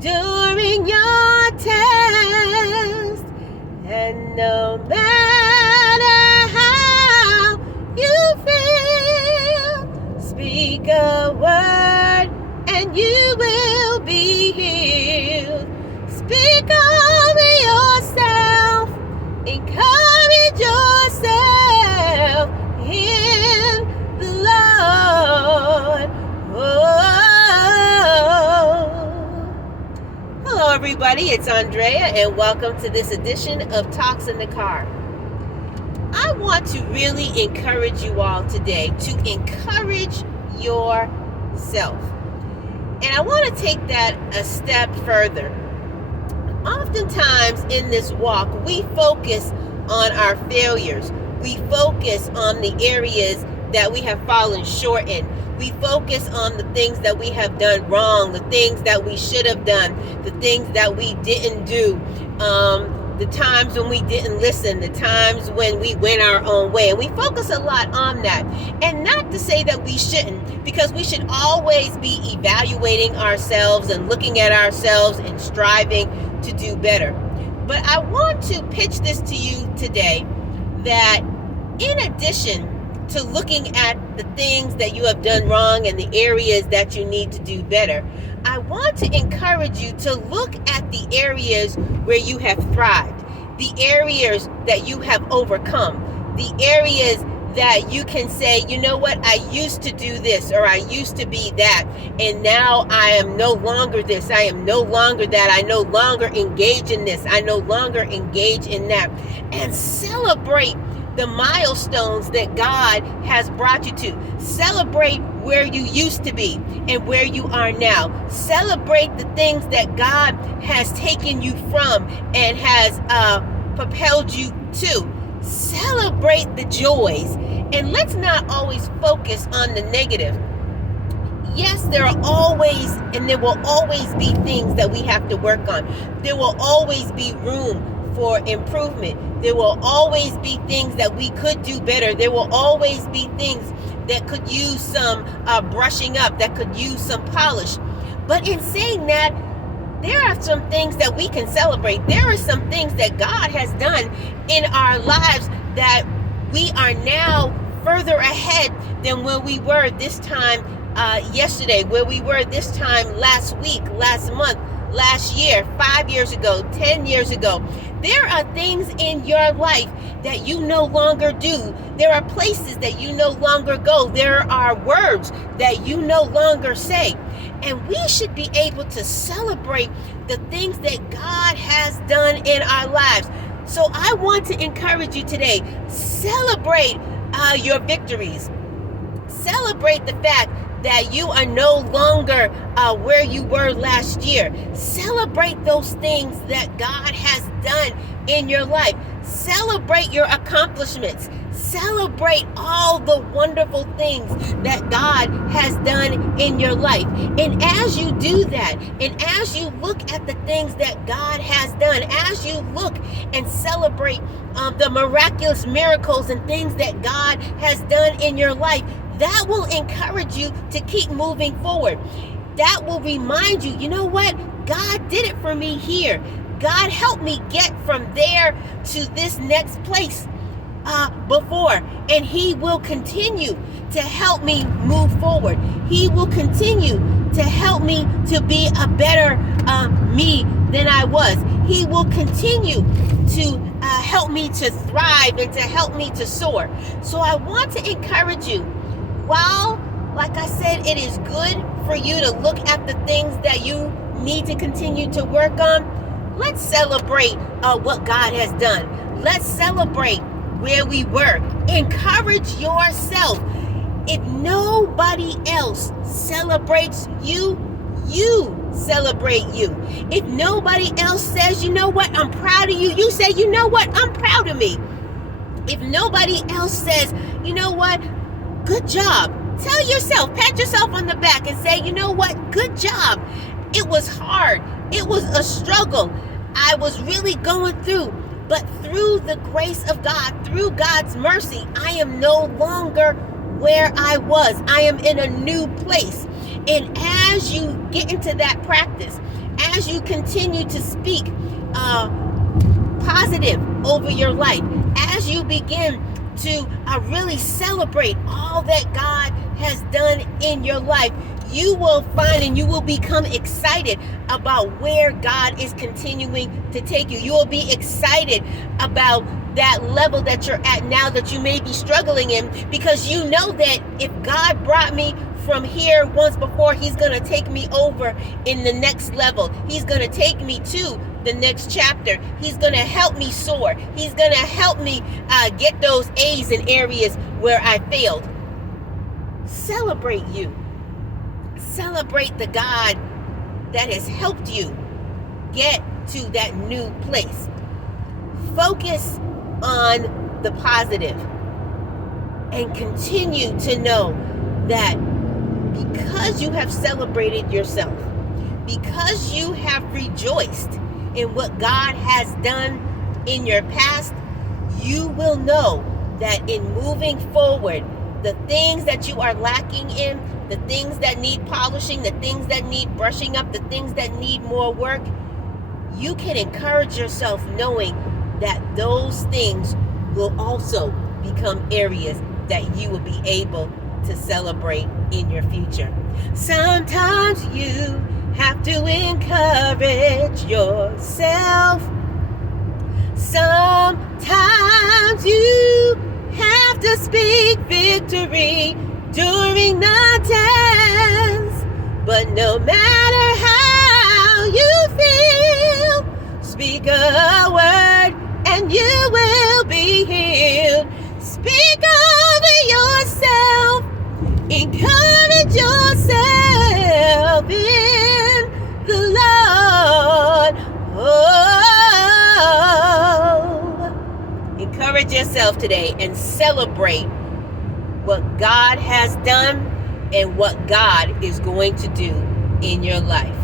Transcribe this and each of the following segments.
during your test. And no matter how you feel, speak a word and you will be healed. Speak over yourself, encourage yourself in the Lord. Hello everybody, it's Andrea and welcome to this edition of Talks in the Car. I want to really encourage you all today to encourage yourself. And I want to take that a step further. Oftentimes in this walk, we focus on our failures. We focus on the areas that we have fallen short in. We focus on the things that we have done wrong, the things that we should have done, the things that we didn't do, the times when we didn't listen, the times when we went our own way. And we focus a lot on that. And not to say that we shouldn't, because we should always be evaluating ourselves and looking at ourselves and striving to do better. But I want to pitch this to you today that in addition to looking at the things that you have done wrong and the areas that you need to do better, I want to encourage you to look at the areas where you have thrived, the areas that you have overcome, the areas that you can say, you know what, I used to do this or I used to be that, and now I am no longer this, I am no longer that, I no longer engage in this, I no longer engage in that, and celebrate the milestones that God has brought you to. Celebrate where you used to be and where you are now. Celebrate the things that God has taken you from and has propelled you to. Celebrate the joys, and let's not always focus on the negative. Yes, there are always and there will always be things that we have to work on. There will always be room for improvement. There will always be things that we could do better. There will always be things that could use some brushing up, that could use some polish. But in saying that, there are some things that we can celebrate. There are some things that God has done in our lives that we are now further ahead than where we were this time yesterday, where we were this time last week, last month, last year, 5 years ago, 10 years ago. There are things in your life that you no longer do. There are places that you no longer go. There are words that you no longer say. And we should be able to celebrate the things that God has done in our lives. So I want to encourage you today, celebrate your victories. Celebrate the fact that you are no longer where you were last year. Celebrate those things that God has done in your life. Celebrate your accomplishments. Celebrate all the wonderful things that God has done in your life. And as you do that, and as you look at the things that God has done, as you look and celebrate the miraculous miracles and things that God has done in your life, that will encourage you to keep moving forward. That will remind you, you know what? God did it for me here. God helped me get from there to this next place before. And He will continue to help me move forward. He will continue to help me to be a better me than I was. He will continue to help me to thrive and to help me to soar. So I want to encourage you. While, like I said, it is good for you to look at the things that you need to continue to work on, let's celebrate what God has done. Let's celebrate where we were. Encourage yourself. If nobody else celebrates you, you celebrate you. If nobody else says, you know what, I'm proud of you, you say, you know what, I'm proud of me. If nobody else says, you know what, good job. Tell yourself, pat yourself on the back and say, you know what? Good job. It was hard. It was a struggle. I was really going through. But through the grace of God, through God's mercy, I am no longer where I was. I am in a new place. And as you get into that practice, as you continue to speak positive over your life, as you begin to really celebrate all that God has done in your life, you will find and you will become excited about where God is continuing to take you. You will be excited about that level that you're at now that you may be struggling in, because you know that if God brought me from here once before, he's going to take me over in the next level. He's going to take me to the next chapter. He's going to help me soar. He's going to help me get those A's in areas where I failed. Celebrate you. Celebrate the God that has helped you get to that new place. Focus on the positive and continue to know that because you have celebrated yourself, because you have rejoiced in what God has done in your past, you will know that in moving forward, the things that you are lacking in, the things that need polishing, the things that need brushing up, the things that need more work, you can encourage yourself knowing that those things will also become areas that you will be able to celebrate in your future. Sometimes you have to encourage yourself. Sometimes you have to speak victory during the test. But no matter how you feel, speak a word and you will be healed. Speak over yourself. Encourage yourself in the Lord. Oh, encourage yourself today and celebrate what God has done and what God is going to do in your life.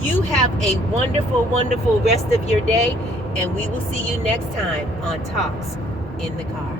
You have a wonderful, wonderful rest of your day, and we will see you next time on Talks in the Car.